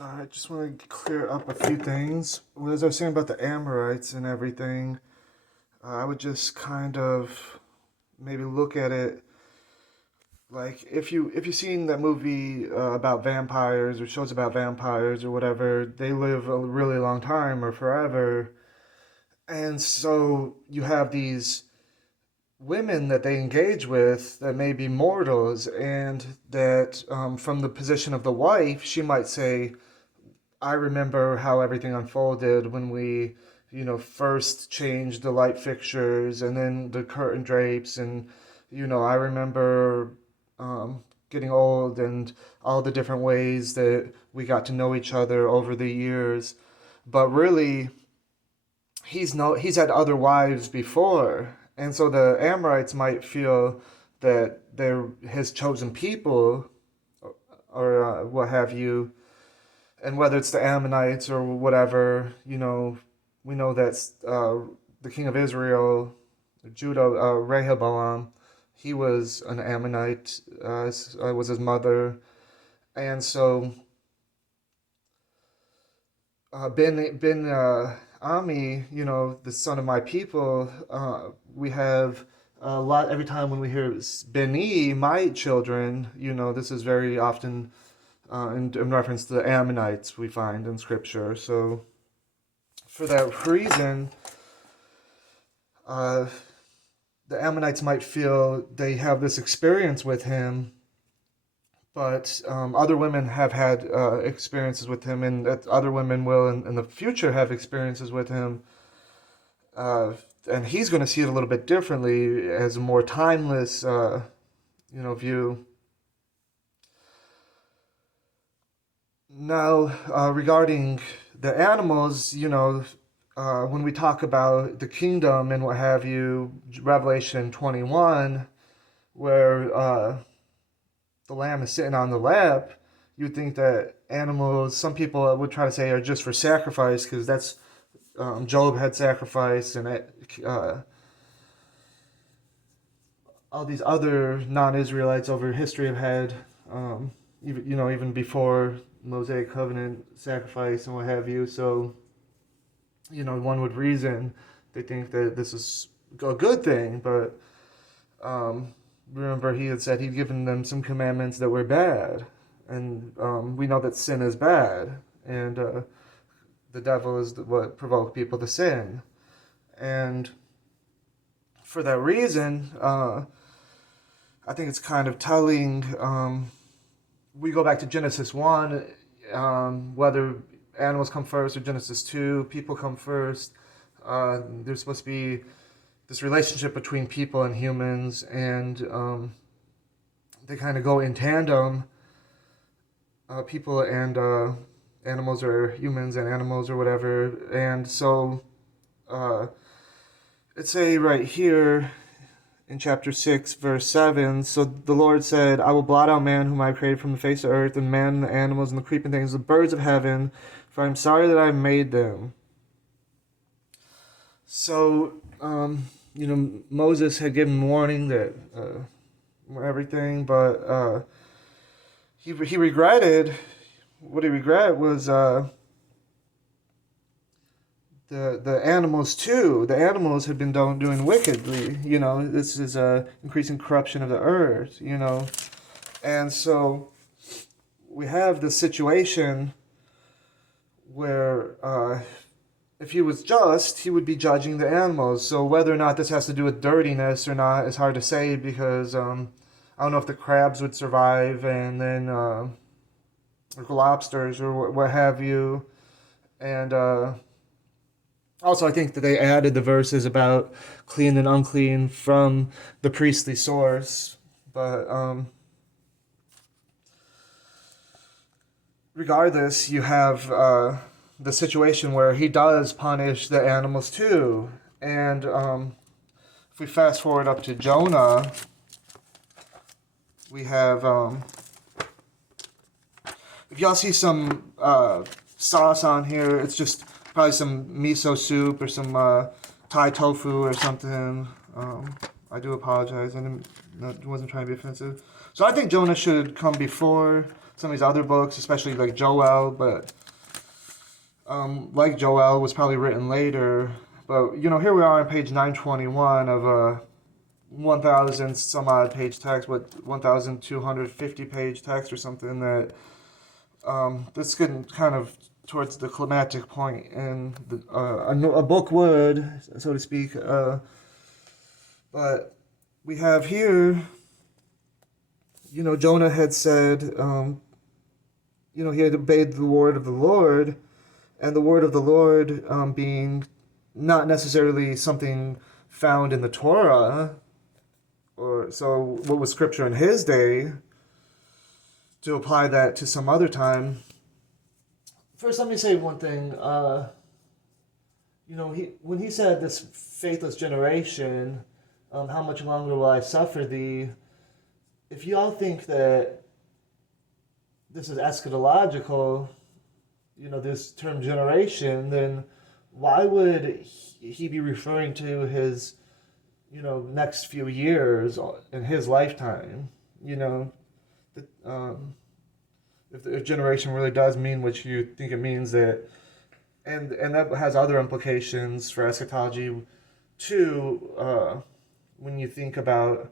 I just want to clear up a few things. Well, as I was saying about the Amorites and everything, I would just kind of maybe look at it like if you've seen that movie about vampires or shows about vampires or whatever, they live a really long time or forever, and so you have these women that they engage with that may be mortals, and that from the position of the wife, she might say, I remember how everything unfolded when we, first changed the light fixtures and then the curtain drapes. And, I remember getting old and all the different ways that we got to know each other over the years. But really, he's had other wives before. And so the Amorites might feel that they're his chosen people or what have you, and whether it's the Ammonites or whatever, we know that the king of Israel, Judah, Rehoboam, he was an Ammonite, was his mother, and so Ben Ami, the son of my people, we have a lot every time when we hear Beni, my children, this is very often in reference to the Ammonites we find in Scripture. So, for that reason, uh, the Ammonites might feel they have this experience with him, but other women have had experiences with him, and that other women will in the future have experiences with him. Uh, and he's going to see it a little bit differently as a more timeless, view. Now, regarding the animals, when we talk about the kingdom and what have you, Revelation 21, where the lamb is sitting on the lap, you'd think that animals, some people would try to say, are just for sacrifice, because that's Job had sacrifice, and all these other non-Israelites over history have had, even before Mosaic covenant sacrifice and what have you. So, one would reason they think that this is a good thing, but remember he had said he'd given them some commandments that were bad, and we know that sin is bad, and the devil is what provoked people to sin, and for that reason, I think it's kind of telling. We go back to Genesis 1, whether animals come first or Genesis 2, people come first. There's supposed to be this relationship between people and humans, and they kind of go in tandem. People and animals, or humans and animals, or whatever. And so it's say right here in chapter 6, verse 7, so the Lord said, I will blot out man whom I have created from the face of earth, and man and the animals and the creeping things, the birds of heaven, for I am sorry that I made them. So, Moses had given warning that everything, but he regretted, what he regretted was the animals too. The animals had been doing wickedly. This is a increasing corruption of the earth. And so we have the situation where if he was just, he would be judging the animals. So whether or not this has to do with dirtiness or not is hard to say, because I don't know if the crabs would survive, and then or lobsters or what have you, and also, I think that they added the verses about clean and unclean from the priestly source. But regardless, you have the situation where he does punish the animals too. And if we fast forward up to Jonah, we have, if y'all see some sauce on here, it's just probably some miso soup or some Thai tofu or something. I do apologize. I wasn't trying to be offensive. So I think Jonah should come before some of these other books, especially like Joel, but like Joel was probably written later. But here we are on page 921 of a 1,000 some odd page text, 1,250 page text or something that that's getting kind of towards the climactic point, and a book would, so to speak. But we have here, Jonah had said, he had obeyed the word of the Lord, and the word of the Lord being not necessarily something found in the Torah, or so what was scripture in his day, to apply that to some other time. First, let me say one thing. When he said this faithless generation, how much longer will I suffer thee? If y'all think that this is eschatological, this term generation, then why would he be referring to his, next few years in his lifetime? If the generation really does mean what you think it means, that, and that has other implications for eschatology too, when you think about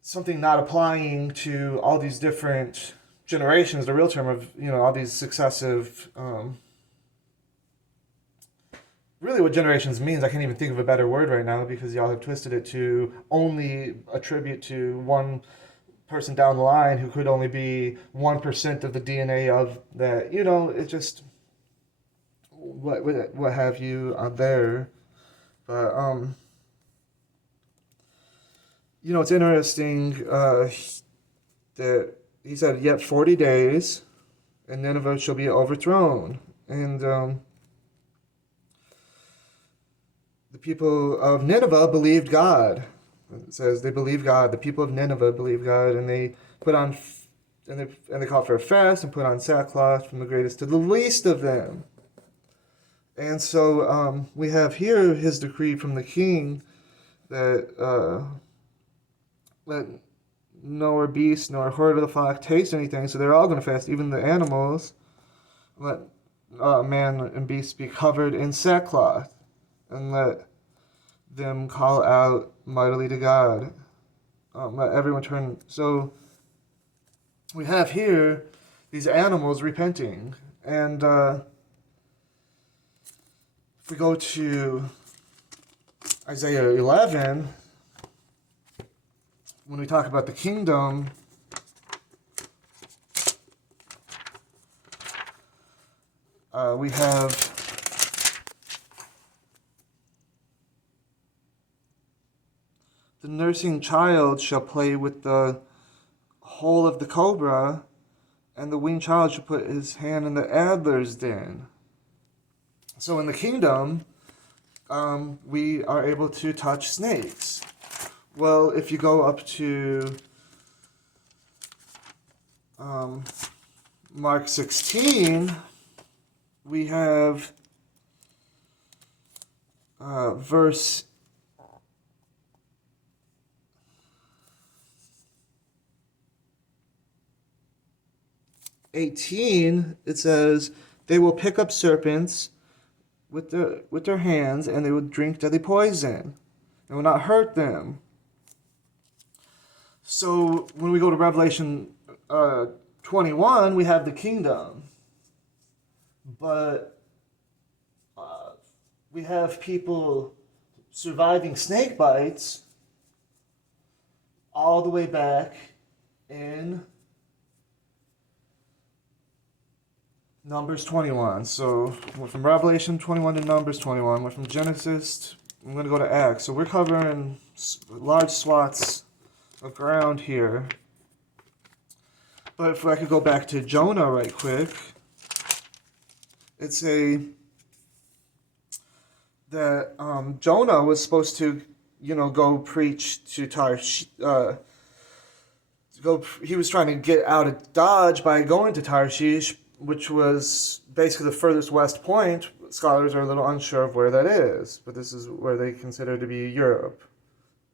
something not applying to all these different generations, the real term of, all these successive, really what generations means, I can't even think of a better word right now, because y'all have twisted it to only attribute to one person down the line who could only be 1% of the DNA of that. It's just what have you on there. But it's interesting that he said, yet 40 days and Nineveh shall be overthrown. And the people of Nineveh believed God. It says they believe God. The people of Nineveh believe God, and they put on, and they called for a fast and put on sackcloth, from the greatest to the least of them. And so we have here his decree from the king that let nor beast nor herd of the flock taste anything. So they're all going to fast, even the animals. Let man and beast be covered in sackcloth, and let them call out mightily to God. Let everyone turn. So we have here these animals repenting. And if we go to Isaiah 11, when we talk about the kingdom, we have the nursing child shall play with the hole of the cobra, and the weaned child shall put his hand in the adder's den. So in the kingdom, we are able to touch snakes. Well, if you go up to Mark 16, we have verse 18. It says, they will pick up serpents with their hands, and they will drink deadly poison. It will not hurt them. So when we go to Revelation 21, we have the kingdom. But we have people surviving snake bites all the way back in Numbers 21. So we're from Revelation 21 to Numbers 21. We're from Genesis. I'm going to go to Acts. So we're covering large swaths of ground here. But if I could go back to Jonah right quick, it's that Jonah was supposed to, go preach to Tarshish. He was trying to get out of Dodge by going to Tarshish, which was basically the furthest west point. Scholars are a little unsure of where that is, but this is where they consider to be Europe.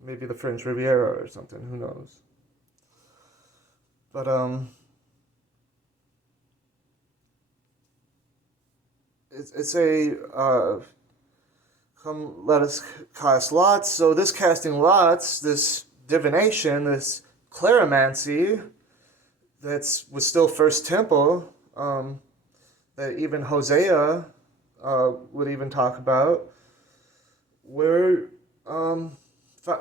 Maybe the French Riviera or something, who knows. But it's a come, let us cast lots. So this casting lots, this divination, this cleromancy, was still First Temple. That even Hosea would even talk about, were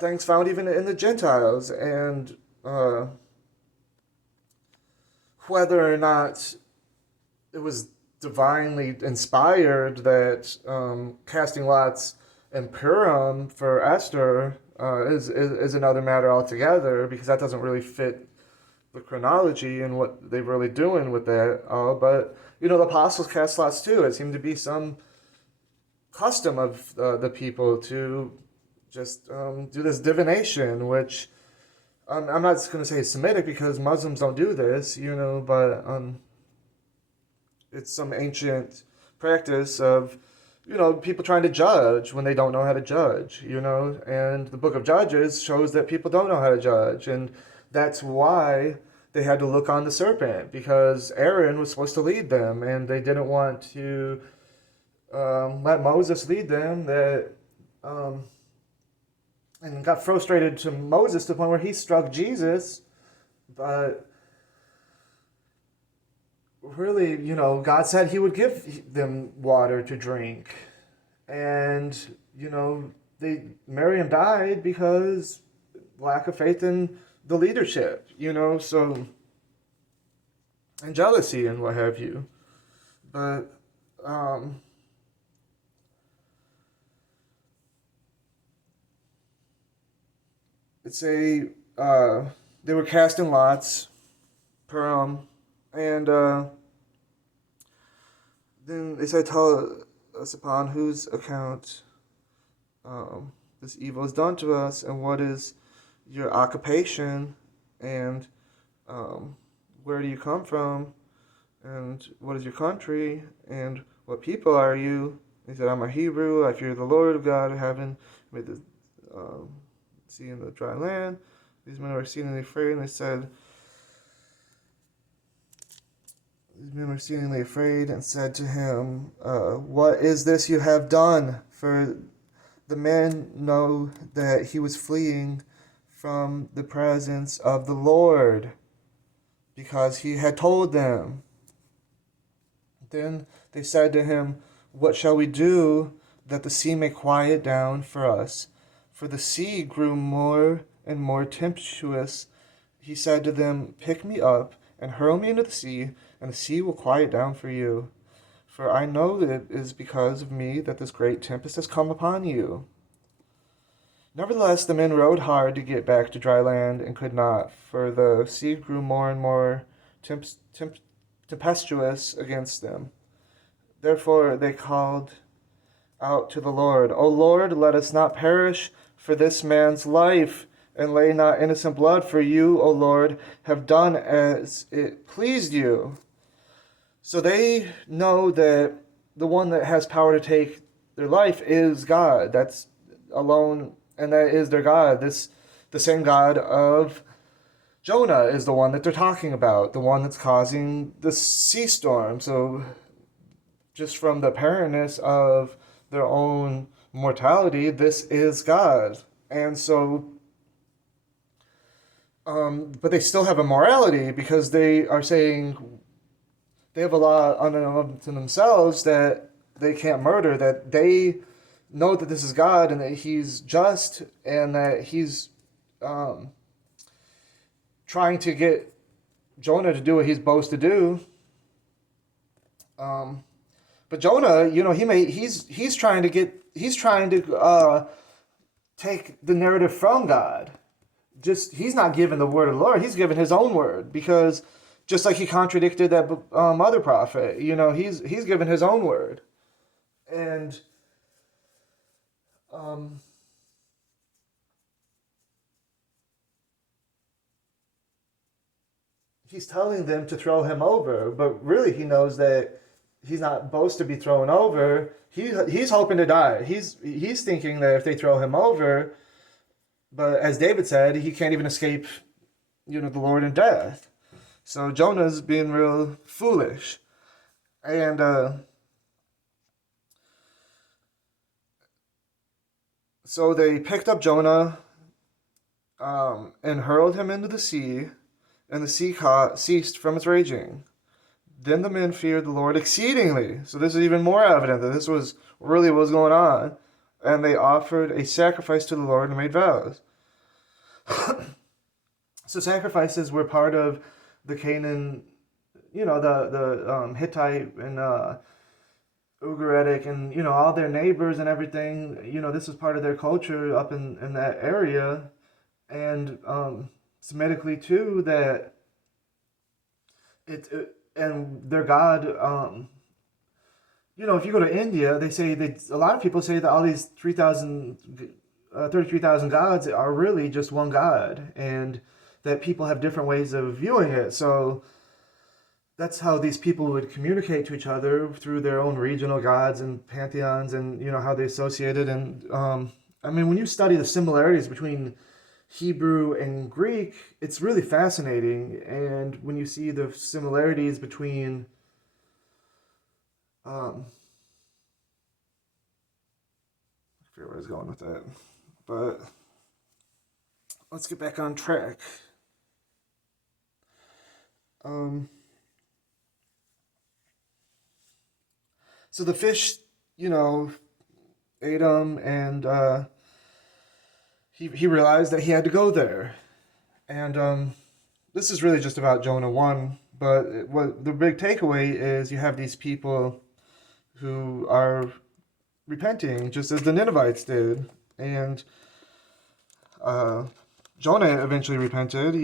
things found even in the Gentiles, and whether or not it was divinely inspired that casting lots in Purim for Esther is another matter altogether, because that doesn't really fit the chronology and what they're really doing with that. But the apostles cast lots too. It seemed to be some custom of the people to just do this divination, which I'm not going to say Semitic, because Muslims don't do this, but it's some ancient practice of, people trying to judge when they don't know how to judge, and the book of Judges shows that people don't know how to judge, and that's why they had to look on the serpent, because Aaron was supposed to lead them, and they didn't want to let Moses lead them, and got frustrated to Moses to the point where he struck Jesus. But really, God said he would give them water to drink. And, Miriam died because lack of faith in the leadership, so, and jealousy and what have you. But, they were casting lots, Purim, and then they said, tell us upon whose account this evil is done to us, and what is your occupation, and where do you come from, and what is your country, and what people are you? He said, I'm a Hebrew, I fear the Lord God of heaven, made the sea and the dry land. These men were exceedingly afraid, and they said, to him, what is this you have done? For the men know that he was fleeing from the presence of the Lord, because he had told them. Then they said to him, what shall we do that the sea may quiet down for us? For the sea grew more and more tempestuous. He said to them, pick me up and hurl me into the sea, and the sea will quiet down for you. For I know that it is because of me that this great tempest has come upon you. Nevertheless, the men rowed hard to get back to dry land, and could not, for the sea grew more and more tempestuous against them. Therefore they called out to the Lord, O Lord, let us not perish for this man's life, and lay not innocent blood, for you, O Lord, have done as it pleased you. So they know that the one that has power to take their life is God. That's alone, and that is their God. The same God of Jonah is the one that they're talking about, the one that's causing the sea storm. So just from the apparentness of their own mortality, this is God. And so, but they still have a morality, because they are saying they have a law unto themselves that they can't murder, that they know that this is God and that he's just, and that he's trying to get Jonah to do what he's supposed to do. But Jonah, he's trying to take the narrative from God. He's not giving the word of the Lord. He's giving his own word, because just like he contradicted that other prophet, he's given his own word, and he's telling them to throw him over, but really he knows that he's not supposed to be thrown over. He's hoping to die. He's thinking that if they throw him over, but as David said, he can't even escape, the Lord in death. So Jonah's being real foolish. And so they picked up Jonah and hurled him into the sea, and the sea ceased from its raging. Then the men feared the Lord exceedingly. So this is even more evident that this was really what was going on. And they offered a sacrifice to the Lord and made vows. So sacrifices were part of the Canaan, the Hittite and Ugaritic and, all their neighbors and everything. This was part of their culture up in that area. And Semitically too, that and their God, if you go to India, a lot of people say that all these 33,000 gods are really just one God, and that people have different ways of viewing it. So that's how these people would communicate to each other, through their own regional gods and pantheons, and how they associated. And when you study the similarities between Hebrew and Greek, it's really fascinating. And when you see the similarities between I forget where I was going with that, but let's get back on track. So the fish, ate him, and he realized that he had to go there. And this is really just about Jonah 1, but what the big takeaway is, you have these people who are repenting, just as the Ninevites did. And Jonah eventually repented,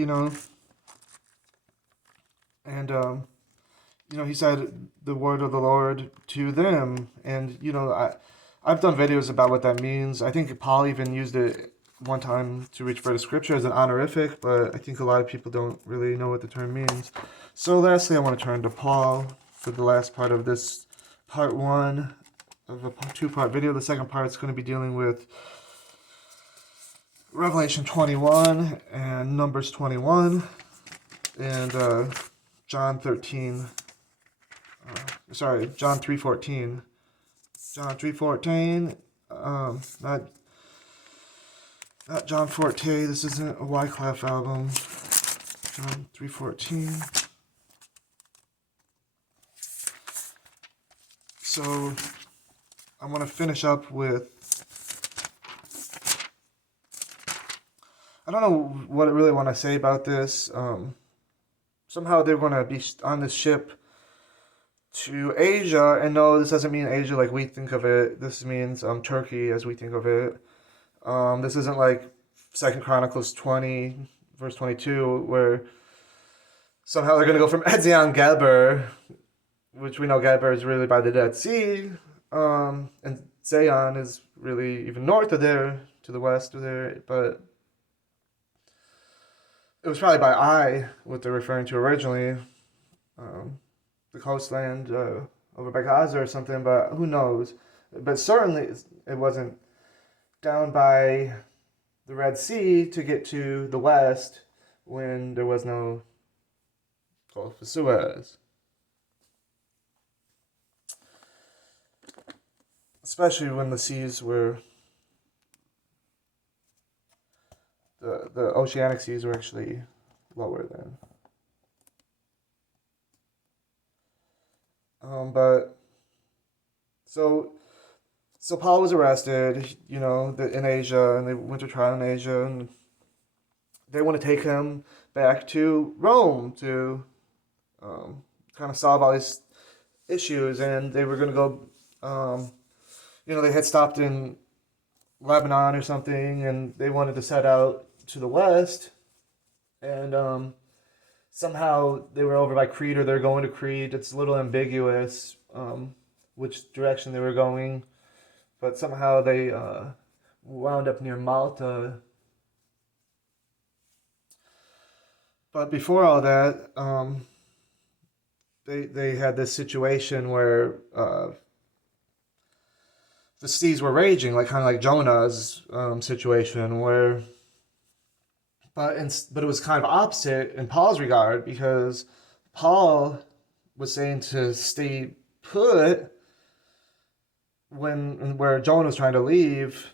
and he said the word of the Lord to them. And I've done videos about what that means. I think Paul even used it one time to refer to scripture as an honorific, but I think a lot of people don't really know what the term means. So lastly, I want to turn to Paul for the last part of this part 1 of a 2-part video. The second part is going to be dealing with Revelation 21 and Numbers 21 and John 3:14. John 3:14. Not John 14. This isn't a Wyclef album. John 3:14. So I want to finish up with, I don't know what I really want to say about this. Somehow they're going to be on this ship to Asia, and no, this doesn't mean Asia like we think of it. This means Turkey as we think of it. This isn't like 2 Chronicles 20, verse 22, where somehow they're going to go from Ezion Geber, which we know Geber is really by the Dead Sea, and Zion is really even north of there, to the west of there, but it was probably by what they're referring to originally, the coastland over by Gaza or something, but who knows. But certainly it wasn't down by the Red Sea to get to the west when there was no Gulf of Suez. Especially when the seas were, the oceanic seas were actually lower then. But so Paul was arrested, in Asia, and they went to trial in Asia, and they want to take him back to Rome to kind of solve all these issues. And they were going to go, they had stopped in Lebanon or something, and they wanted to set out to the west, and somehow they were over by Crete, or they're going to Crete. It's a little ambiguous which direction they were going, but somehow they wound up near Malta. But before all that, they had this situation where the seas were raging, kind of like Jonah's situation, where, but it was kind of opposite in Paul's regard, because Paul was saying to stay put when where Jonah was trying to leave,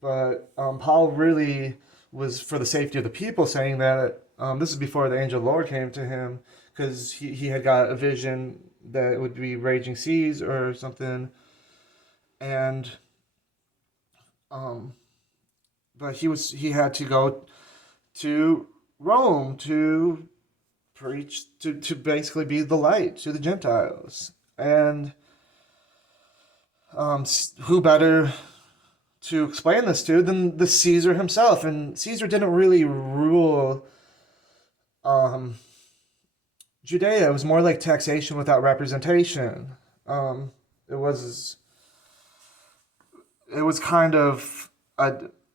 but Paul really was for the safety of the people, saying that this is before the angel of the Lord came to him, because he had got a vision that it would be raging seas or something, and um, but he had to go to Rome to preach to basically be the light to the Gentiles, and who better to explain this to than the Caesar himself? And Caesar didn't really rule um, Judea. It was more like taxation without representation. Um, it was it was kind of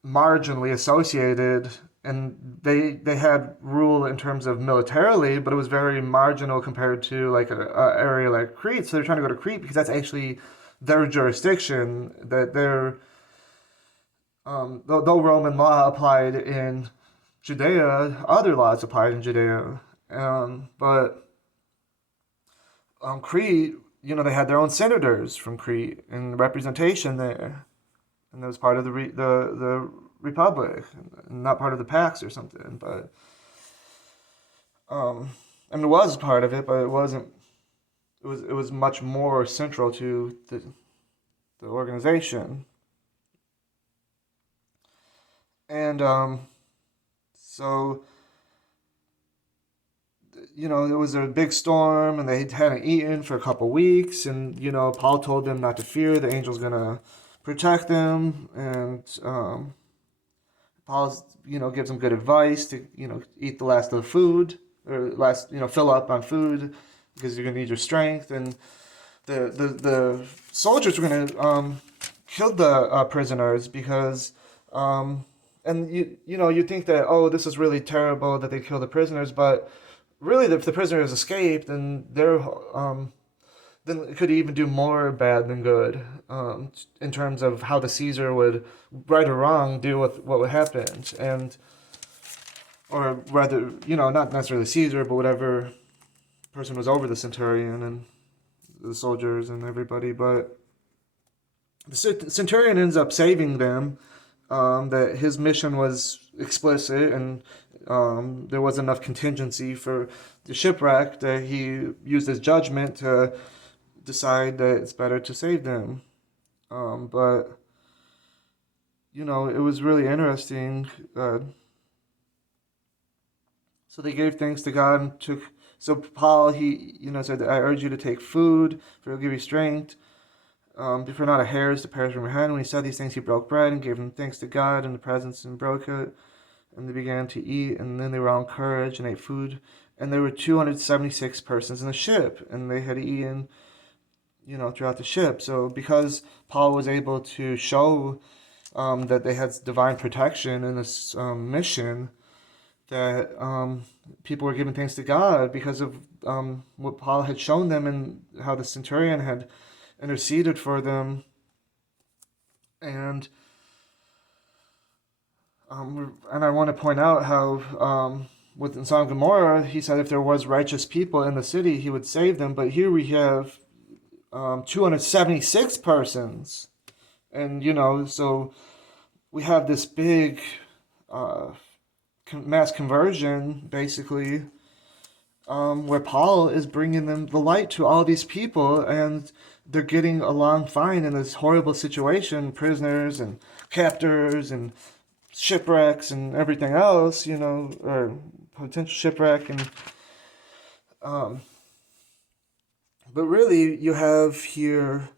marginally associated, and they had rule in terms of militarily, but it was very marginal compared to like a area like Crete. So they're trying to go to Crete because that's actually their jurisdiction. That they're though Roman law applied in Judea, other laws applied in Judea. But Crete, they had their own senators from Crete and representation there, and that was part of the republic, not part of the Pax or something. But I mean, it was part of it, but it wasn't. It was much more central to the organization, and so it was a big storm, and they hadn't eaten for a couple weeks, and Paul told them not to fear. The angel's gonna protect them, and Paul, gives them good advice to, eat the last of the food, or last, fill up on food because you're gonna need your strength. And the soldiers were gonna kill the prisoners because, and you think that, oh, this is really terrible that they kill the prisoners, but really, if the prisoners escaped, then it could even do more bad than good, in terms of how the Caesar would, right or wrong, deal with what would happen. And, or rather, not necessarily Caesar, but whatever person was over the centurion and the soldiers and everybody. But the centurion ends up saving them. That his mission was explicit, and there was enough contingency for the shipwreck that he used his judgment to decide that it's better to save them. But it was really interesting. So they gave thanks to God and took. So Paul, he said, "I urge you to take food, for it'll give you strength. For not a hair is to perish from your head." When he said these things, he broke bread and gave them thanks to God in the presence, and broke it. And they began to eat, and then they were all encouraged and ate food. And there were 276 persons in the ship, and they had eaten, throughout the ship. So because Paul was able to show that they had divine protection in this mission, that people were giving thanks to God because of what Paul had shown them and how the centurion had interceded for them. And I want to point out how with Sodom and Gomorrah, he said if there was righteous people in the city, he would save them. But here we have 276 persons. And, so we have this big mass conversion, basically, where Paul is bringing them the light to all these people, and they're getting along fine in this horrible situation, prisoners and captors and shipwrecks and everything else, or potential shipwreck. And but really, you have here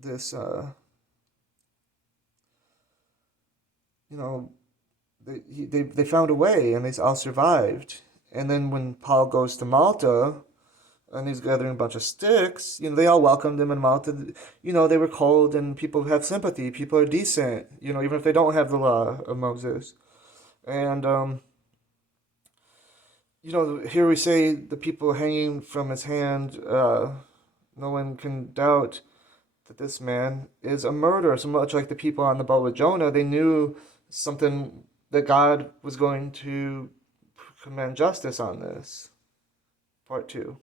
this, they found a way, and they all survived. And then when Paul goes to Malta, and he's gathering a bunch of sticks, they all welcomed him in Malta. They were cold, and people have sympathy. People are decent, even if they don't have the law of Moses. And, here we say the people hanging from his hand, no one can doubt that this man is a murderer. So much like the people on the boat with Jonah, they knew something, that God was going to command justice on this. part 2.